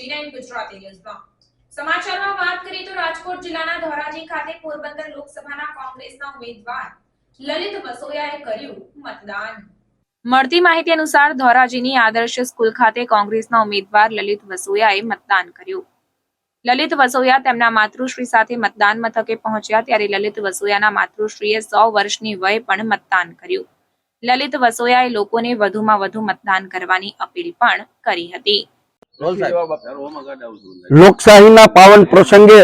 G9 Gujarati ન્યૂઝમાં સમાચારમાં વાત કરીએ તો રાજકોટ જિલ્લાના ધોરાજી ખાતે પોરબંદર લોકસભાના કોંગ્રેસના ઉમેદવાર લલિત વસોયાએ કર્યું મતદાન। મળતી માહિતી અનુસાર ધોરાજીની આદર્શ સ્કૂલ ખાતે કોંગ્રેસના ઉમેદવાર લલિત વસોયાએ મતદાન કર્યું। લલિત વસોયા તેમના માતૃશ્રી સાથે મતદાન મથકે પહોંચ્યા ત્યારે લલિત વસોયાના માતૃશ્રીએ 100 વર્ષની વયે પણ મતદાન કર્યું। લલિત વસોયાએ લોકોને વધુમાં વધુ મતદાન કરવાની અપીલ પણ કરી હતી। લોકશાહીના પાવન પ્રસંગે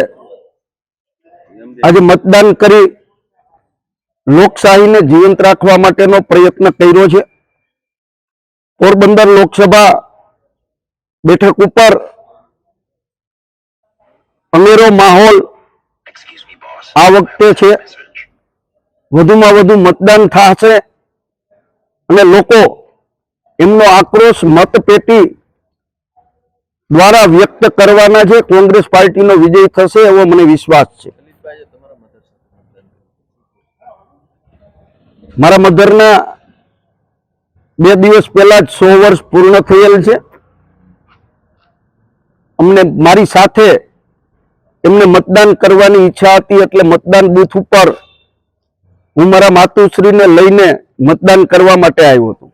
આજે મતદાન કરી લોકશાહીને જીવંત રાખવા માટેનો પ્રયત્ન કર્યો છે। પોરબંદર લોકસભા બેઠક ઉપર અમેરો માહોલ આ વખતે છે। વધુમાં વધુ મતદાન થશે અને લોકો એમનો આક્રોશ મતપેટી દ્વારા વ્યક્ત કરવાના છે। કોંગ્રેસ પાર્ટીનો વિજય થશે એવો મને વિશ્વાસ છે। મારા મધરના 2 દિવસ પહેલા જ 100 વર્ષ પૂર્ણ થયેલ છે। અમને મારી સાથે એમને મતદાન કરવાની ઈચ્છા હતી એટલે મતદાન બૂથ ઉપર હું મારા માતુશ્રીને લઈને મતદાન કરવા માટે આવ્યો હતો।